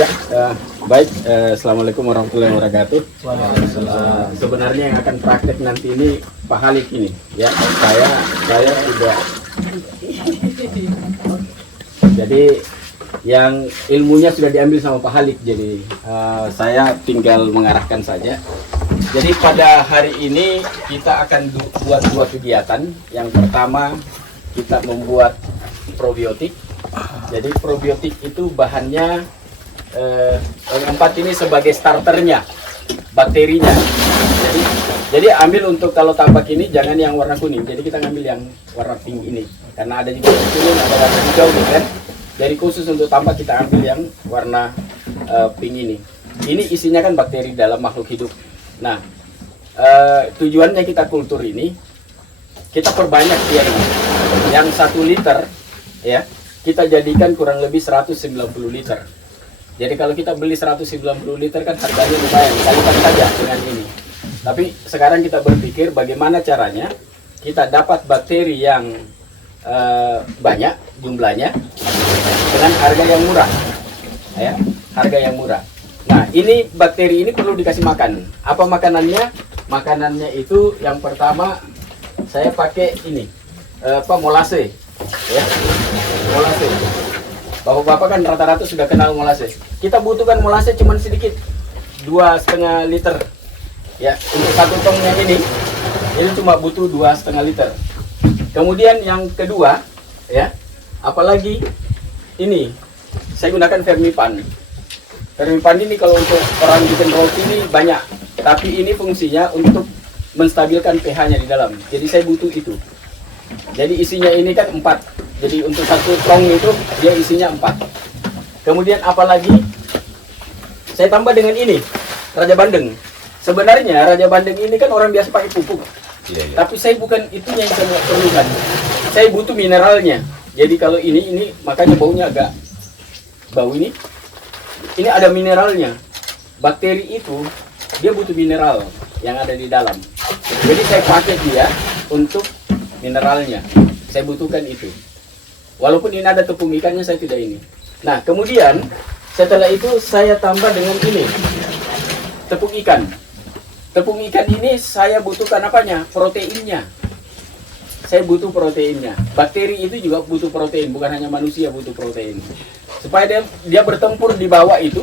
Ya, baik. Assalamualaikum warahmatullahi wabarakatuh. Sebenarnya yang akan praktek nanti ini Pak Halik ini. Ya, saya sudah. Jadi yang ilmunya sudah diambil sama Pak Halik. Jadi saya tinggal mengarahkan saja. Jadi pada hari ini kita akan buat dua kegiatan. Yang pertama kita membuat probiotik. Jadi probiotik itu bahannya yang 4 ini sebagai starternya, bakterinya. Jadi ambil untuk kalau tambak ini jangan yang warna kuning. Jadi kita ngambil yang warna pink ini. Karena ada juga kuning, ada warna hijau nih kan. Jadi khusus untuk tambak kita ambil yang warna pink ini. Ini isinya kan bakteri dalam makhluk hidup. Nah, tujuannya kita kultur ini kita perbanyak dia ini. Yang 1 liter ya, kita jadikan kurang lebih 190 liter. Jadi kalau kita beli 190 liter kan harganya lumayan, kalikan saja dengan ini. Tapi sekarang kita berpikir bagaimana caranya kita dapat bakteri yang banyak jumlahnya dengan harga yang murah. Ya, harga yang murah. Nah, ini bakteri ini perlu dikasih makan. Apa makanannya? Makanannya itu yang pertama saya pakai ini, molase. Ya, molase. Bapak-bapak kan rata-rata sudah kenal molase. Kita butuhkan molase cuma sedikit, 2,5 liter. Ya, untuk 1 tongnya ini cuma butuh 2,5 liter. Kemudian yang kedua, ya, apalagi ini, saya gunakan Vermipan. Vermipan ini kalau untuk orang bikin roti ini banyak, tapi ini fungsinya untuk menstabilkan pH-nya di dalam. Jadi saya butuh itu. Jadi isinya ini kan 4. Jadi untuk 1 tong itu dia isinya 4. Kemudian apalagi saya tambah dengan ini, Raja Bandeng. Sebenarnya Raja Bandeng ini kan orang biasa pakai pupuk. Iya. Tapi saya bukan itunya yang saya perlukan. Saya butuh mineralnya. Jadi kalau ini makanya baunya agak bau ini. Ini ada mineralnya. Bakteri itu dia butuh mineral yang ada di dalam. Jadi saya pakai dia untuk mineralnya. Saya butuhkan itu. Walaupun ini ada tepung ikannya, saya tidak ini. Nah, kemudian setelah itu saya tambah dengan ini, tepung ikan. Tepung ikan ini saya butuhkan apanya? Proteinnya. Saya butuh proteinnya. Bakteri itu juga butuh protein, bukan hanya manusia butuh protein. Supaya dia bertempur di bawah itu.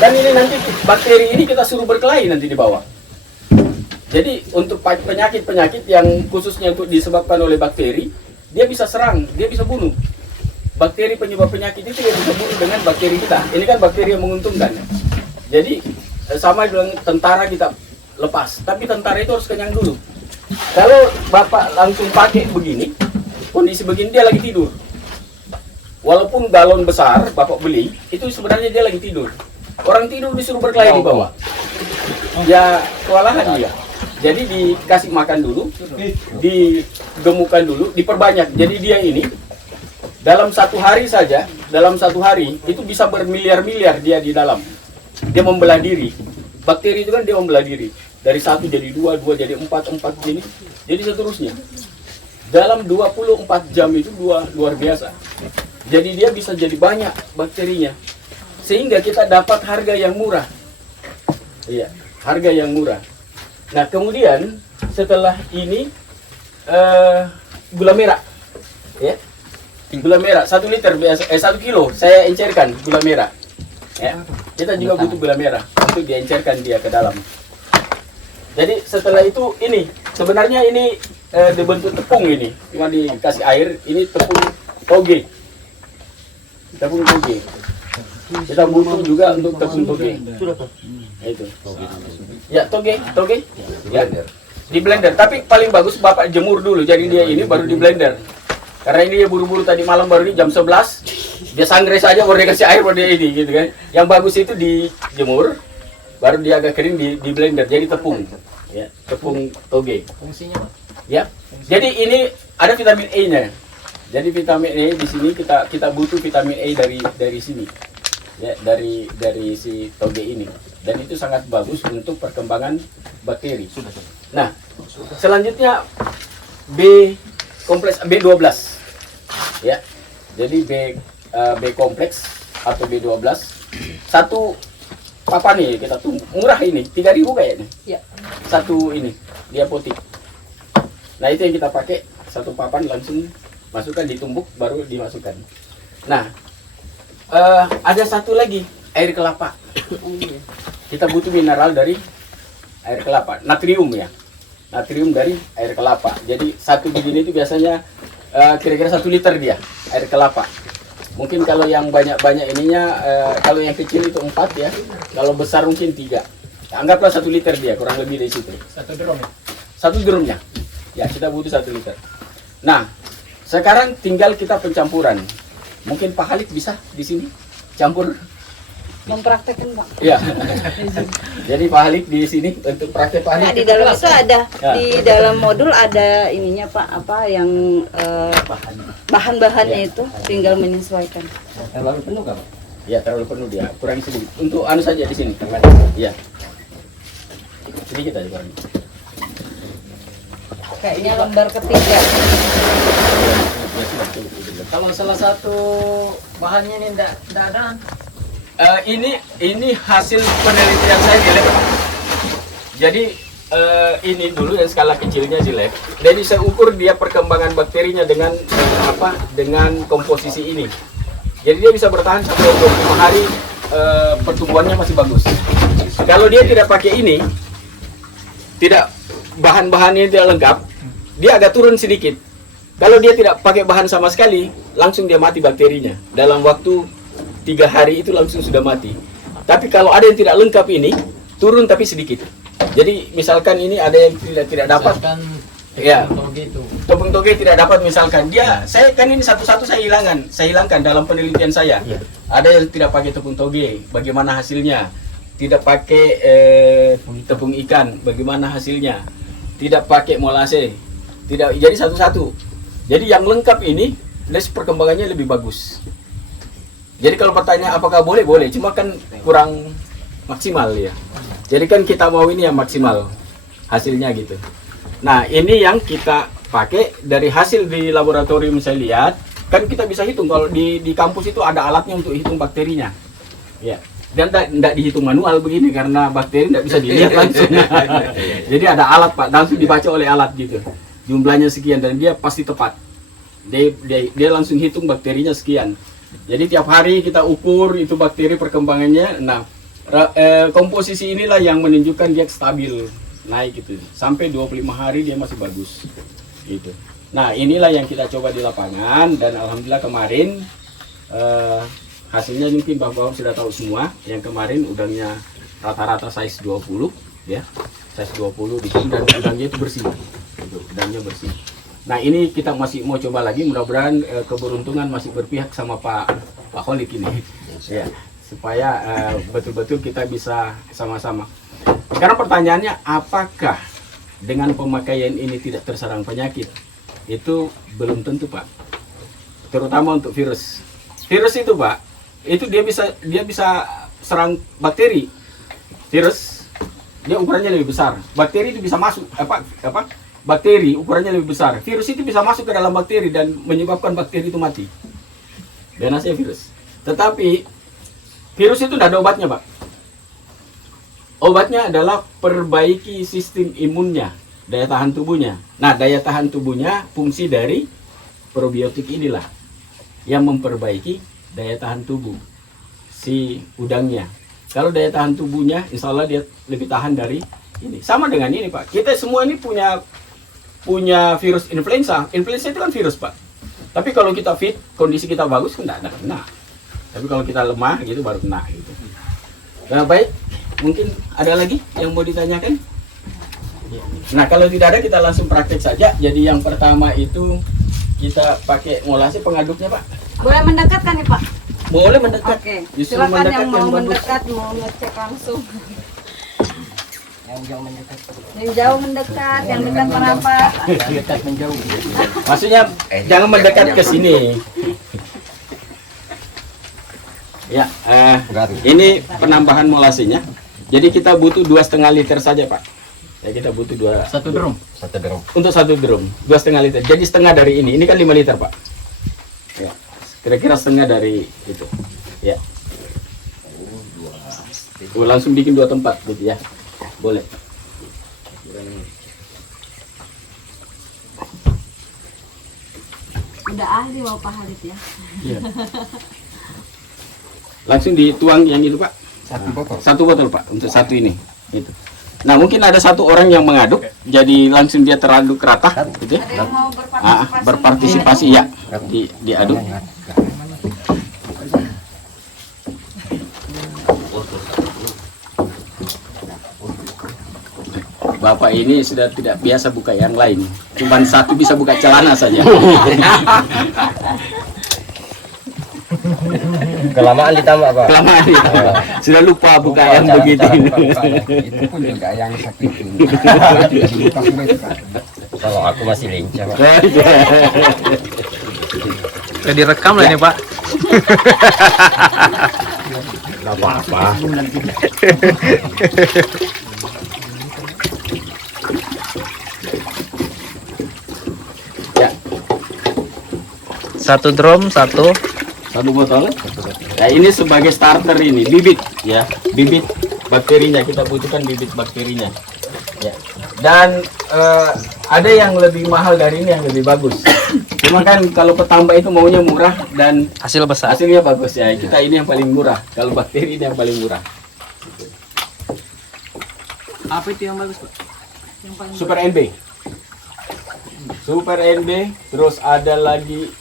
Dan ini nanti bakteri ini kita suruh berkelahi nanti di bawah. Jadi untuk penyakit-penyakit yang khususnya untuk disebabkan oleh bakteri, dia bisa serang, dia bisa bunuh. Bakteri penyebab penyakit itu dia bisa bunuh dengan bakteri kita. Ini kan bakteri yang menguntungkan. Jadi sama dengan tentara kita lepas, tapi tentara itu harus kenyang dulu. Kalau bapak langsung pakai begini, kondisi begini dia lagi tidur. Walaupun galon besar bapak beli, itu sebenarnya dia lagi tidur. Orang tidur disuruh berkelahi di bawah. Ya kewalahan dia. Jadi dikasih makan dulu, digemukkan dulu, diperbanyak. Jadi dia ini dalam 1 hari saja, dalam 1 hari itu bisa bermiliar-miliar dia di dalam. Dia membelah diri. Bakteri itu kan dia membelah diri. Dari 1 jadi 2, 2 jadi 4, 4 gini. Jadi seterusnya. Dalam 24 jam itu luar biasa. Jadi dia bisa jadi banyak bakterinya. Sehingga kita dapat harga yang murah. Iya, harga yang murah. Nah, kemudian setelah ini gula merah. Ya. Gula merah 1 liter biasa 1 kilo saya encerkan gula merah. Ya. Kita juga butuh gula merah untuk diencerkan dia ke dalam. Jadi setelah itu ini sebenarnya ini dibentuk tepung ini, cuma dikasih air. Ini tepung toge. Tepung toge. Kita butuh juga untuk tepung toge. Itu. Ya, toge. Ya. Di blender. Tapi paling bagus bapak jemur dulu. Jadi dia ini baru di blender. Karena ini dia buru-buru tadi malam baru ini jam 11. Dia sangre saja baru dia kasih air baru dia ini gitu kan. Yang bagus itu dijemur, baru dia agak kering di blender. Jadi tepung. Ya, tepung toge. Fungsinya apa? Ya. Jadi ini ada vitamin E-nya. Jadi vitamin E di sini kita butuh vitamin E dari sini. Ya, dari si toge ini. Dan itu sangat bagus untuk perkembangan bakteri. Nah, selanjutnya B kompleks B12. Ya. Jadi B kompleks atau B12. satu papan nih kita tumbuk murah ini 3.000 kayaknya. Ya. Satu ini dia putih. Nah itu yang kita pakai, satu papan langsung masukkan ditumbuk baru dimasukkan. Nah ada satu lagi air kelapa. Kita butuh mineral dari air kelapa, natrium ya, natrium dari air kelapa. Jadi satu begini itu biasanya kira-kira 1 liter dia air kelapa. Mungkin kalau yang banyak-banyak ininya, kalau yang kecil itu 4 ya, kalau besar mungkin 3. Anggaplah 1 liter dia, kurang lebih dari situ. 1 drum ya? 1 drumnya. Ya, kita butuh 1 liter. Nah, sekarang tinggal kita pencampuran. Mungkin Pak Halik bisa di sini campur. Mempraktekkan Pak. Ya. Jadi Pak Halik di sini untuk praktek Pak Halik. Nah, di dalam itu ada, Ya. di dalam modul ada ininya Pak, apa yang bahan-bahannya itu tinggal menyesuaikan. Terlalu penuh nggak, Pak? Ya, terlalu penuh dia. Kurangi sedikit. Untuk anu saja di sini. Iya. Sedikit aja kurangi. Kayaknya lembar ketiga. Kalau salah satu bahannya ini enggak ada. Ini hasil penelitian saya di lab. Jadi ini dulu yang skala kecilnya di lab. Jadi saya ukur dia perkembangan bakterinya dengan dengan komposisi ini. Jadi dia bisa bertahan sampai 25 hari, pertumbuhannya masih bagus. Kalau dia tidak pakai ini, tidak bahan-bahannya tidak lengkap, dia agak turun sedikit. Kalau dia tidak pakai bahan sama sekali, langsung dia mati bakterinya. Dalam waktu 3 hari itu langsung sudah mati. Tapi kalau ada yang tidak lengkap ini, turun tapi sedikit. Jadi misalkan ini ada yang tidak dapat, ya, tepung toge tidak dapat misalkan. Saya kan ini satu-satu saya hilangkan dalam penelitian saya. Ya. Ada yang tidak pakai tepung toge, bagaimana hasilnya? Tidak pakai tepung ikan, bagaimana hasilnya? Tidak pakai molase, tidak. Jadi satu-satu. Jadi yang lengkap ini, perkembangannya lebih bagus. Jadi kalau pertanyaan apakah boleh, boleh, cuma kan kurang maksimal ya. Jadi kan kita mau ini yang maksimal hasilnya gitu. Nah ini yang kita pakai dari hasil di laboratorium saya lihat, kan kita bisa hitung kalau di kampus itu ada alatnya untuk hitung bakterinya. Ya. Dan tidak dihitung manual begini karena bakteri tidak bisa dilihat langsung. Jadi ada alat Pak, langsung dibaca oleh alat gitu. Jumlahnya sekian dan dia pasti tepat. Dia langsung hitung bakterinya sekian. Jadi tiap hari kita ukur itu bakteri perkembangannya. Nah, komposisi inilah yang menunjukkan dia stabil naik gitu. Sampai 25 hari dia masih bagus. Gitu. Nah, inilah yang kita coba di lapangan dan alhamdulillah kemarin hasilnya mungkin Bapak sudah tahu semua. Yang kemarin udangnya rata-rata size 20 ya. Size 20 di sini dan udangnya itu bersih. Gitu, udangnya bersih. Nah ini kita masih mau coba lagi, mudah-mudahan keberuntungan masih berpihak sama Pak Holik ini, ya, supaya betul-betul kita bisa sama-sama. Sekarang pertanyaannya, apakah dengan pemakaian ini tidak terserang penyakit? Itu belum tentu Pak, terutama untuk virus. Virus itu Pak, itu dia bisa serang bakteri. Virus dia ukurannya lebih besar, bakteri itu bisa masuk bakteri ukurannya lebih besar. Virus itu bisa masuk ke dalam bakteri dan menyebabkan bakteri itu mati. Ganasnya virus. Tetapi virus itu tidak ada obatnya, Pak. Obatnya adalah perbaiki sistem imunnya, daya tahan tubuhnya. Nah, daya tahan tubuhnya fungsi dari probiotik inilah yang memperbaiki daya tahan tubuh si udangnya. Kalau daya tahan tubuhnya, insya Allah dia lebih tahan dari ini. Sama dengan ini, Pak. Kita semua ini punya virus influenza. Influenza itu kan virus, Pak. Tapi kalau kita fit, kondisi kita bagus, enggak ada kena. Tapi kalau kita lemah gitu baru kena gitu. Nah, baik, mungkin ada lagi yang mau ditanyakan? Nah, kalau tidak ada kita langsung praktek saja. Jadi yang pertama itu kita pakai molase pengaduknya, Pak. Boleh mendekat kan ya Pak? Boleh mendekat. Oke. Justru Silakan mendekat yang mau bagus. mendekat, mau ngecek langsung. Yang jauh mendekat. Yang jauh mendekat, yang dekat merapat. Yang dekat menjauh. Maksudnya jangan mendekat ke sini. Ya, ini penambahan molasenya. Jadi kita butuh 2,5 liter saja, Pak. Ya, kita butuh 1 drum. untuk 1 drum, 2,5 liter. Jadi setengah dari ini kan 5 liter, Pak. Ya, kira-kira setengah dari itu. Ya. langsung bikin 2 tempat gitu ya. Boleh. Udah ahli mau Pak Halid ya. Iya. Langsung dituang yang itu Pak. 1 botol. 1 botol Pak untuk satu ini. Itu. Nah mungkin ada 1 orang yang mengaduk, jadi langsung dia teraduk rata, gitu ya. Ada yang mau berpartisipasi? Berpartisipasi ya, diaduk. Bapak ini sudah tidak biasa buka yang lain, cuman 1 bisa buka celana saja. Kelamaan ditambah, Pak. Kelamaan itu, sudah lupa buka yang begitu. Itu pun juga yang sakit ini. Kalau aku masih lincah, Pak. Udah direkam lah ini Pak. Enggak apa-apa. Ya, 1 drum, 1. 1 botol. Nah ini sebagai starter ini bibit ya, bibit bakterinya, kita butuhkan bibit bakterinya. Ya. Dan ada yang lebih mahal dari ini yang lebih bagus. Cuma kan kalau petambak itu maunya murah dan Hasil besar. hasilnya bagus ya. Kita ini yang paling murah. Kalau bakteri ini yang paling murah. Apa itu yang bagus, Pak? Super NB. Super NB, terus ada lagi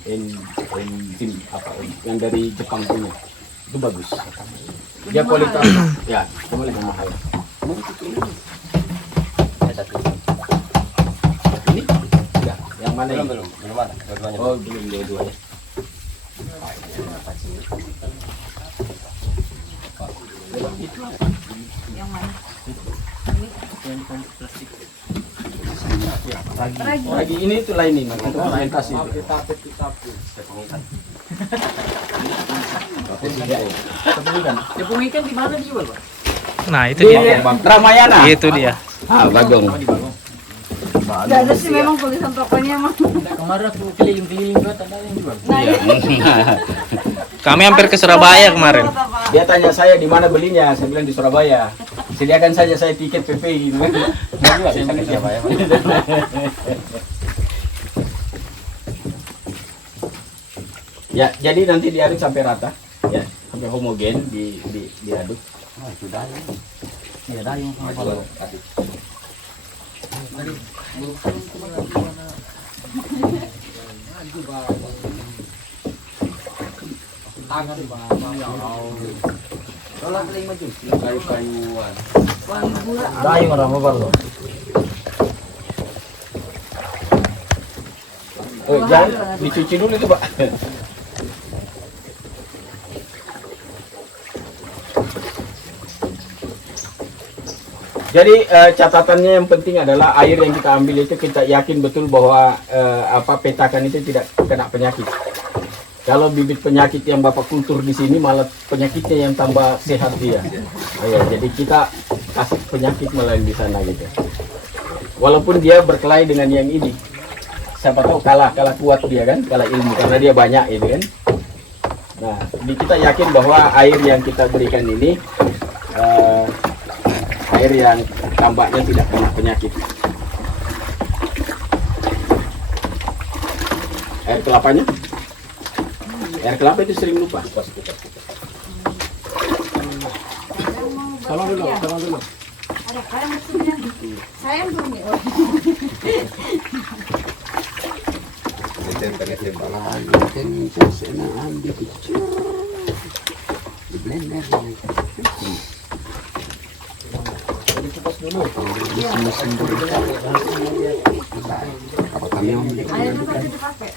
enzim apa yang dari Jepang punya. Itu bagus. Dia kualitas ya, cuma lebih mahal. Ini? Enggak, yang mana ini? Belum ada. Dua-duanya. Oh, belum dua-duanya. Yang mana? Lagi ini itu lain ini, untuk fermentasi. Tepung ikan di mana dijual, Pak? Nah, itu Di dia. Ramayana. Itu dia. Ah, Bagong. Gak ada sih memang tulisan tokonya mah. Kemarin aku keliling-keliling buat ada yang jual. Nah, Iya. Kami hampir ke Surabaya kemarin. Dia tanya saya di mana belinya, saya bilang di Surabaya. Sediakan saja saya tiket PP gitu kan. Saya bilang siapa ya? Ya, jadi nanti diaduk sampai rata, ya, sampai homogen diaduk. Iya, dayung sama balon. Kayu-kayuan. Dayung orang balon. Oh, jangan dicuci dulu itu, Pak. Jadi catatannya yang penting adalah air yang kita ambil itu kita yakin betul bahwa petakan itu tidak kena penyakit. Kalau bibit penyakit yang Bapak kultur di sini malah penyakitnya yang tambah sehat dia. Ya, jadi kita kasih penyakit malah di sana gitu. Walaupun dia berkelahi dengan yang ini, siapa tahu kalah kuat dia kan, kalah ilmu karena dia banyak itu kan. Nah, kita yakin bahwa air yang kita berikan ini air yang tambaknya tidak kena penyakit. Air kelapanya? Air kelapa itu sering lupa. Tolong dulu. Ada kadang mesinnya. Sayang belum ya. Airnya tadi dipakai.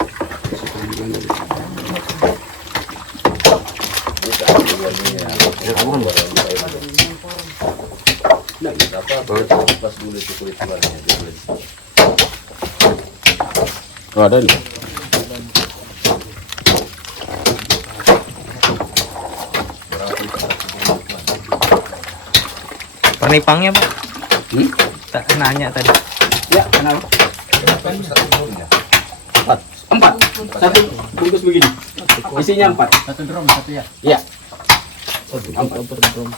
Oh, ada nih. Penipangnya Pak. Hmm? Tak nanya tadi. Ya, kenapa? Empat. Satu bungkus begini. Isinya 4. Satu drum, satu ya. Ya. Empat.